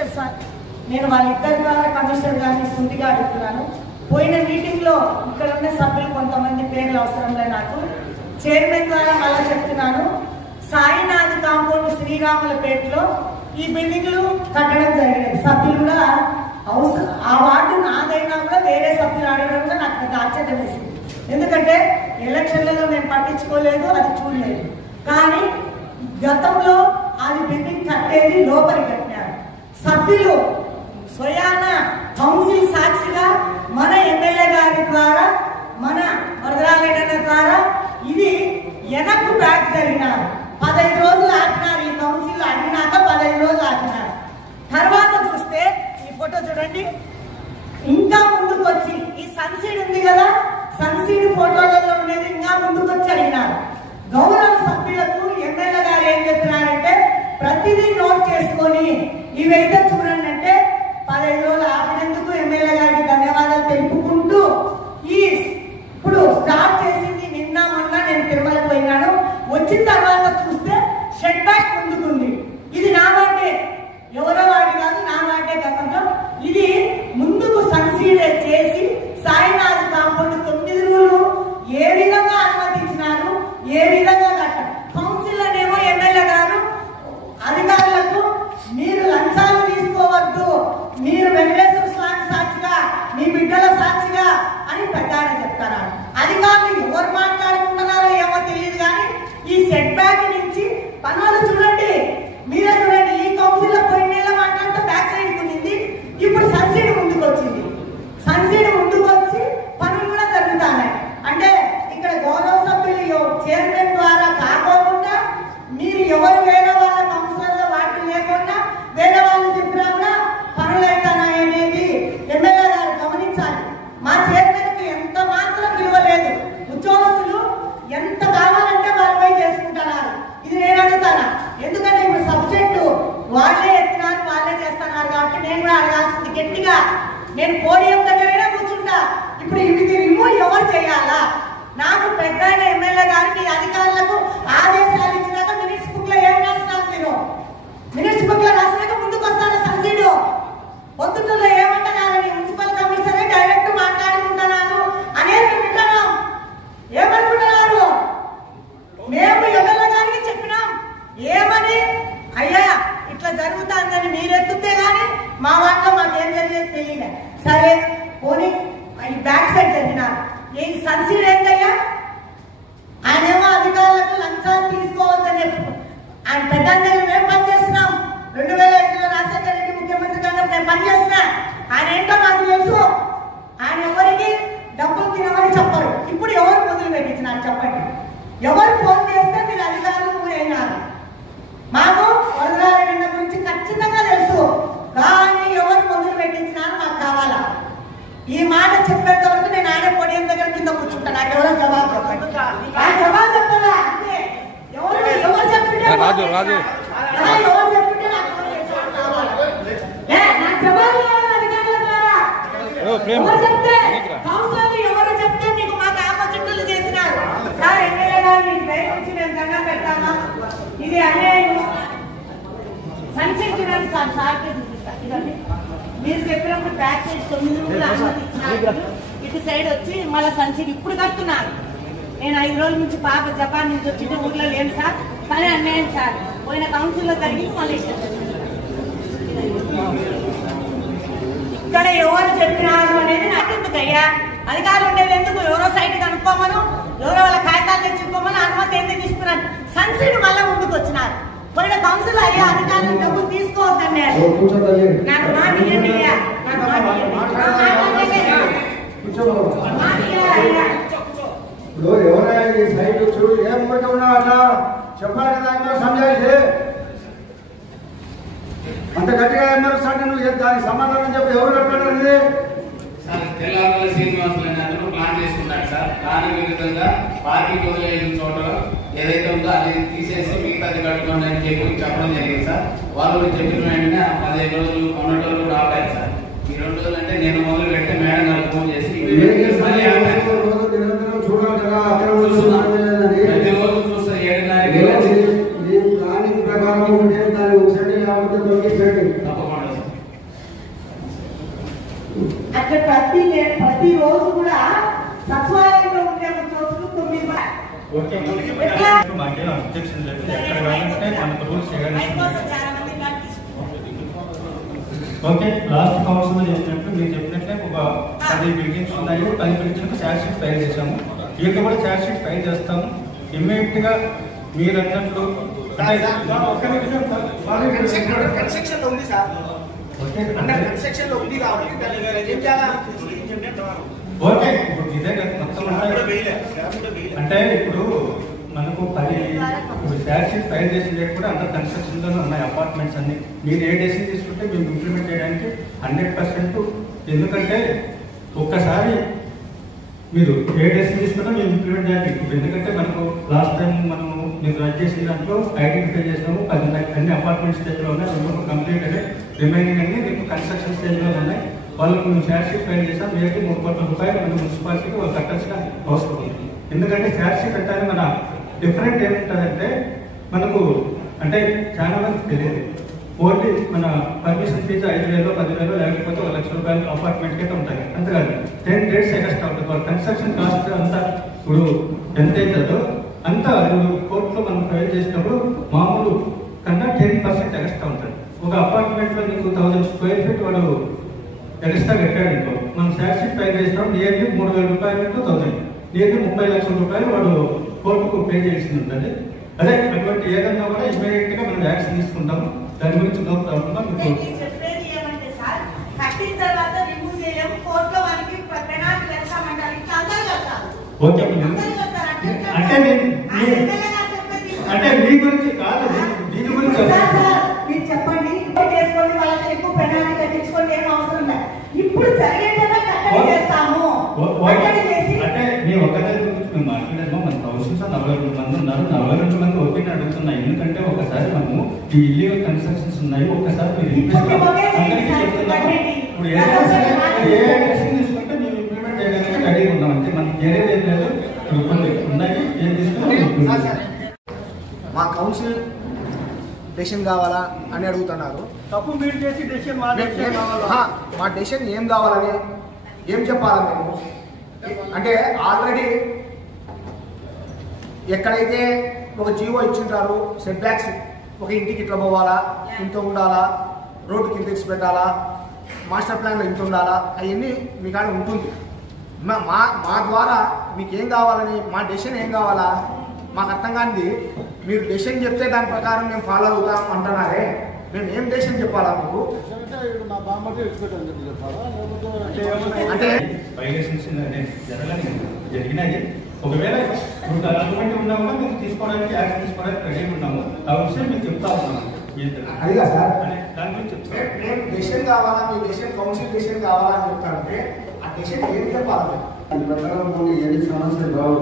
Commissioner sir, నేను వాళ్ళిద్దరి ద్వారా కమిషనర్ గారిని శృతిగా అడుగుతున్నాను. పోయిన మీటింగ్లో ఇక్కడ ఉన్న సభ్యులు కొంతమంది పేర్లు అవసరం లేదు నాకు. చైర్మన్ ద్వారా మళ్ళీ చెప్తున్నాను, సాయినాథ్ కాంపౌండ్ శ్రీరాములపేటలో ఈ బిల్డింగ్లు కట్టడం జరిగింది. సభ్యులు కూడా అవసరం, ఆ వార్డు నాదైనా కూడా వేరే సభ్యులు అడగడం కూడా నాకు పెద్ద ఆశ్చర్యం వేసింది. ఎందుకంటే ఎలక్షన్లలో మేము పట్టించుకోలేదు, అది చూడలేదు. కానీ గతంలో అది బిల్డింగ్ కట్టేది లోపలి కట్టినారు. సభ్యులు స్వయాన కౌన్సిల్ సాక్షిగా మన ఎమ్మెల్యే గారి ద్వారా, మన వరదరాజన్న ద్వారా ఇది వెనక్కు బ్యాక్ జరిగినారు. 15 రోజులు ఆపినారు. ఈ కౌన్సిల్ అడిగినాక 15 రోజులు ఆపినారు. తర్వాత చూస్తే ఈ ఫోటో చూడండి, ఇంకా ముందుకు వచ్చి ఈ సన్సీడ్ ఉంది కదా, సన్సీడ్ ఫోటోలలో ఉండేది ఇంకా ముందుకు వచ్చి అడిగినారు. గౌరవ సభ్యులకు ఎమ్మెల్యే గారు ఏం చెప్తున్నారంటే, ప్రతిదీ నోట్ చేసుకొని ఇవైతే చూడండి అంటే 15 రోజులు ఆపినందుకు ఎమ్మెల్యే గారికి ధన్యవాదాలు తెలుపుకుంటూ, ఇప్పుడు స్టార్ట్ చేసింది నిన్న మొన్న నేను తిరుమల పోయినాను. వచ్చిన తర్వాత చూస్తే షెడ్ బ్యాక్ ముందుకుంది. ఇది నా వాటే, ఎవరో వాడి కాదు, నా వాటే. గతంలో ఇది ముందుకు సన్సీడ్ చేసి సాయినాథ్ కాంపౌండ్ 9 రోజులు ఏ విధంగా అనుమతించినారు, ఏ విధంగా కట్టారు. కౌన్సిల్ అనేమో ఎమ్మెల్యే గారు అధికారులకు మీరు లంచాలు తీసుకోవద్దు, మీరు వెంకటేశ్వర స్వామి సాక్షిగా, మీ బిడ్డల సాక్షిగా అని పెద్దాన్ని చెప్తారు. అధికారులు ఎవరు మాట్లాడుకుంటున్నారో ఏమో తెలియదు, కానీ ఈ సెట్ బ్యాక్ నుంచి పనులు చూడండి, మీరే చూడండి. ఈ కౌన్సిల్ లో పోయిన నెల మాట్లాడితే బ్యాక్ సైడ్ ఉంది, ఇప్పుడు సన్సీడ్ ముందుకు వచ్చింది. సన్సీడ్ ముందుకు వచ్చి పనులు కూడా జరుగుతున్నాయి. అంటే ఇక్కడ గౌరవ సభ్యులు చైర్మన్ ద్వారా కాకోకుండా మీరు ఎవరు వేరే వాళ్ళ కౌన్సిలర్లో వాటి లేకుండా వేరే వాళ్ళు చెప్పినా కూడా పనులు అవుతున్నాయి అనేది ఎమ్మెల్యే గారు గమనించాలి. మా చైర్మన్ కి ఎంత మాత్రం విలువ లేదు. ఉద్యోగస్తులు ఎంత కావాలంటే వాళ్ళపై చేసుకుంటున్నారు. ఇది నేను అడుగుతానా, ఎందుకంటే ఇప్పుడు సబ్జెక్టు వాళ్ళే ఎత్తినారు, వాళ్ళే చేస్తున్నారు కాబట్టి నేను కూడా అడగాల్సింది గట్టిగా. నేను పోడియం దగ్గరైనా కూర్చుంటా. ఇప్పుడు ఇది రిమూవ్ ఎవరు చేయాలా? నాకు పెద్ద ఎమ్మెల్యే గారికి అధికారులకు ఆదేశాలు ఇచ్చినాక మినిట్స్ బుక్ లో ఏం రాస్తున్నారు మీరు? మినిట్స్ బుక్ లో రాసినాక ముందుకు వస్తాను సబ్సిడీ. పొద్దుటూరులో ఏమంటున్నారని మున్సిపల్ కమిషనర్ డైరెక్ట్ మాట్లాడుకుంటున్నాను అనేది వింటున్నాం. ఏమనుకుంటున్నారు? మేము ఎమ్మెల్యే గారికి చెప్పినాం ఏమని, అయ్యా ఇట్లా జరుగుతుందని మీరెత్తుతే గానీ మా వాటిలో మాకేం జరిగేది తెలియదు. సరే పోనీ ఈ బ్యాక్ సైడ్ జరిగినారు. ఈ సన్సీడ్ ఏంటయ్యా? ఆయనేమో అధికారులకు లంచాలు తీసుకోవద్దని ఆయన పెద్ద మేము పనిచేస్తున్నాం. 2005లో రాజశేఖర రెడ్డి ముఖ్యమంత్రి కన్నా నేను పనిచేస్తున్నా. ఆయన ఏంటో నాకు తెలుసు. ఆయన ఎవరికి డబ్బులు తినమని చెప్పరు. ఇప్పుడు ఎవరు మొదలు పెట్టించినారు చెప్పండి? ఎవరు ఫోన్ చేస్తే మీరు అధికారులు అయినారు? మాకు వరదరాజన్న గురించి ఖచ్చితంగా తెలుసు, కానీ ఎవరు మొదలు పెట్టించినారు మాకు కావాలా? ఈ మాట చెప్పేంత వరకు నేను ఆయన పొడియం దగ్గర కింద కూర్చుంటా. నాకు ఎవరో జవాబు చెప్పండి. జవాబు చెప్పాలా? అంతే. ఎవరు చెప్తుంటే ఎవరు చెప్తుంటే నాకు జవాబు కావాలి అధికారుల ద్వారా. ఎవరు చెప్తే కౌన్సిలర్లు ఎవరు చెప్తే మీకు మాకు ఆపోజిట్లు చేసినారు. సార్ ఎమ్మెల్యే గారు మీకు దయ నుంచి నేను దండం పెడతామా, ఇది అన్యాయం. సన్సెట్ చూడండి సార్, సార్కే చూపిస్తా. ఇదండి మీరు చెప్పినప్పుడు బ్యాక్ సైడ్ 9 రోజులు అనుమతించినారు. ఇటు సైడ్ వచ్చి మళ్ళీ సన్సెట్ ఇప్పుడు కడుతున్నారు. నేను 5 రోజుల నుంచి పాప జపాన్ నుంచి వచ్చి ఊర్లో లేను సార్, కానీ అన్యాయం సార్. పోయిన కౌన్సిల్లో జరిగింది మళ్ళీ ఇక్కడ ఎవరు చెప్పినారు అనేది నాకు ఎందుకయ్యా? అధికారులు ఉండేది ఎందుకు? ఎవరో సైట్ కనుక్కోమను, ఎవరో వాళ్ళ కాగితాలు తెచ్చుకోమని అనుమతి ఎందుకు తీసుకున్నాను? సన్సీడ్ మళ్ళీ ముందుకు వచ్చినారు. పోయిన కౌన్సిల్ అయ్యా అధికారులు డబ్బులు తీసుకోవద్దన్నారు. నాకు మాట ఇవ్వండి అయ్యా, నాకు మాట ఎవరైనా సైట్ చూడు ఏం ఉన్నా అట్లా చెప్పాలి కదా. అందరూ సంజాయిషి అంత గట్టిగా అందరూ సాటి నువ్వు దానికి సమాధానం చెప్పి ఎవరు కట్టాడండి? తెలంగాణ శ్రీనివాసులు అతను ప్లాన్ చేసుకున్నాడు సార్. ప్లాన్ విధంగా పార్కింగ్ వదిలేని చోట ఏదైతే ఉందో అది తీసేసి మిగతాది కట్టుకోండి అని చెప్పడం జరిగింది సార్. వాళ్ళు చెప్పిన వెంటనే 15 రోజులు 12 రోజులు ఆపారు సార్. ఈ 2 రోజులు అంటే నేను మొదలు పెడితే మేడం గారు ఫోన్ చేసి ప్రతిరోజు చూస్తే 7:30 ప్లానింగ్ ప్రకారం తప్పకుండా అట్లా ప్రతి రోజు కూడా సచివాలయంలో ఉండే ఉద్యోగులు 9 ఓకే మాకేం అబ్జెక్షన్ లేదు. ఎక్కడ కావాలంటే మనకు రూల్స్ ఓకే. లాస్ట్ కౌన్సిల్ చెప్పినట్టు మీరు చెప్పినట్లే ఒక 10 బిల్డింగ్స్ ఉన్నాయి. 10 బిల్డింగ్స్ ఛార్జ్ షీట్ ఫైల్ చేశాము. ఇక కూడా ఛార్జ్ షీట్ ఫైల్ చేస్తాము. ఇమ్మీడియట్ గా మీరు అన్నట్లు కన్స్ట్రక్షన్ లో ఉంది సార్. కన్స్ట్రక్షన్ లో ఉంది కాబట్టి ఓకే. ఇప్పుడు ఇదే మొత్తం అంటే ఇప్పుడు మనకు 10 ఛార్జ్ షీట్ ఫైల్ చేసిన డేట్ కూడా అండర్ కన్స్ట్రక్షన్ లోనే ఉన్నాయి అపార్ట్మెంట్స్ అన్ని. మీరు ఏ డెసిషన్ తీసుకుంటే మేము ఇంప్లిమెంట్ చేయడానికి 100%. ఎందుకంటే ఒక్కసారి మీరు ఏ డెసిషన్ తీసుకుంటే మేము ఇంప్లిమెంట్ చేయాలి. ఎందుకంటే మనకు లాస్ట్ టైం మనము మీరు రన్ చేసిన దాంట్లో ఐడెంటిఫై చేసినాము 10 అన్ని అపార్ట్మెంట్ స్టేజ్ లో ఉన్నాయి. 2 కంప్లీట్ అనే రిమైనింగ్ అన్ని మీకు కన్స్ట్రక్షన్ స్టేజ్ లో ఉన్నాయి. వాళ్ళకు మేము ఛార్జ్ షీట్ ఫైల్ చేసాం. వీరికి 3 కోట్ల రూపాయలు మన మున్సిపాలిటీకి వాళ్ళు కట్టాల్సిన అవసరం ఉంది. ఎందుకంటే ఛార్జ్ షీట్ కట్టాలి మన డిఫరెంట్ ఏముంటుందంటే మనకు అంటే చాలా మంది తెలియదు. ఓన్లీ మన పర్మిషన్ ఫీజు 5,000 10,000 లేకపోతే 1,00,000 రూపాయలు అపార్ట్మెంట్కి అయితే ఉంటాయి. అంతేకాదు 10 డేట్స్ ఎక్స్ట్రా ఉంటుంది. వాళ్ళ కన్స్ట్రక్షన్ కాస్ట్ అంతా ఇప్పుడు ఎంత అవుతుందో అంతా కోర్టులో మనం ఫైల్ చేసినప్పుడు మామూలు కన్నా 10% ఎక్స్ట్రా ఉంటుంది. ఒక అపార్ట్మెంట్ లో నీకు 1000 స్క్వేర్ ఫీట్ వాడు ఎక్స్ట్రా కట్టాడు ఇంకో మనం ఛార్జ్ షీట్ ఫైల్ చేసినాం. నియర్లీ 3,000 రూపాయలు 1000 నియర్లీ 30 లక్షల రూపాయలు వాడు కోర్టుకు పే చేయాల్సి ఉంటుంది. అదే అటువంటి ఏదన్నా కూడా ఇమీడియట్ గా మనం యాక్షన్ తీసుకుంటాము. దాని గురించి నో ప్రాబ్లం. చెప్పేది ఏమంటే సార్ కట్టిన తర్వాత రిమూవ్ చేయలేము. కోర్టులో వారికి పెనాల్టీ వేస్తామంటారు. ఇట్లా అందరూ చెప్తారు. ఓకే అంటే మీ గురించి కాదు, దీని గురించి మీరు చెప్పండి. చేసుకోండి, వాళ్ళకి ఎక్కువ పెనాల్టీ కట్టించుకోండి, ఏం అవసరం లేదు. ఇప్పుడు జరిగేటన్నా కట్టడి చేస్తాము. అంటే మీ ఒక్కదాని గురించి మేము మాట్లాడేమో మన కౌన్సిల్స్ 42 మంది ఉన్నారు. 42 మంది ఒపీనియన్ అడుగుతున్నాయి. ఎందుకంటే ఒకసారి మనము ఈ ఇల్లీగల్ కన్స్ట్రక్షన్స్ ఉన్నాయి. ఒకసారి మీరు అందరికీ చెప్తున్నాము. ఇప్పుడు ఏ డెసిషన్ తీసుకుంటే మేము ఇంప్లిమెంట్ చేయడానికి రెడీగా ఉన్నాం. అంటే మనకి ఏదైతే ఏం లేదు. కొన్ని ఉన్నాయి ఏం తీసుకుంటే మా కౌన్సిల్ డెసిషన్ కావాలా అని అడుగుతున్నారు. తప్పు మీరు చేసి డెసిషన్ మా డెసిషన్ ఏం కావాలని ఏం చెప్పాలా మేము? అంటే ఆల్రెడీ ఎక్కడైతే ఒక జీవో ఇచ్చింటారు సెట్ బ్యాక్స్, ఒక ఇంటికి ఇట్లా పోవాలా, ఇంత ఉండాలా, రోడ్డు కింద తెచ్చి పెట్టాలా, మాస్టర్ ప్లాన్లో ఇంత ఉండాలా, అవన్నీ మీ కాడ ఉంటుంది. మా ద్వారా మీకు ఏం కావాలని, మా డెసిషన్ ఏం కావాలా మాకు అర్థం కానిది. మీరు డెసిషన్ చెప్తే దాని ప్రకారం మేము ఫాలో అవుతాం అంటున్నారే. మేము ఏం డెసిషన్ చెప్పాలా మీకు? అంటే వైలేషన్స్ జరిగినాయి. ఒకవేళ అటువంటి ఉన్నా కూడా మేము తీసుకోవడానికి యాక్షన్ తీసుకోవడానికి రెడీ ఉన్నాము. ఆ విషయం మీకు చెప్తా ఉన్నాము. అదిగా సార్ దాని గురించి చెప్తాను. నేను డెసిషన్ కావాలా, మీ డెసిషన్ కౌన్సిల్ డెసిషన్ కావాలా అని చెప్తానంటే ఆ డెసిషన్ ఏం చెప్పాలి? ప్రకారం 7 సమస్యలు రావు.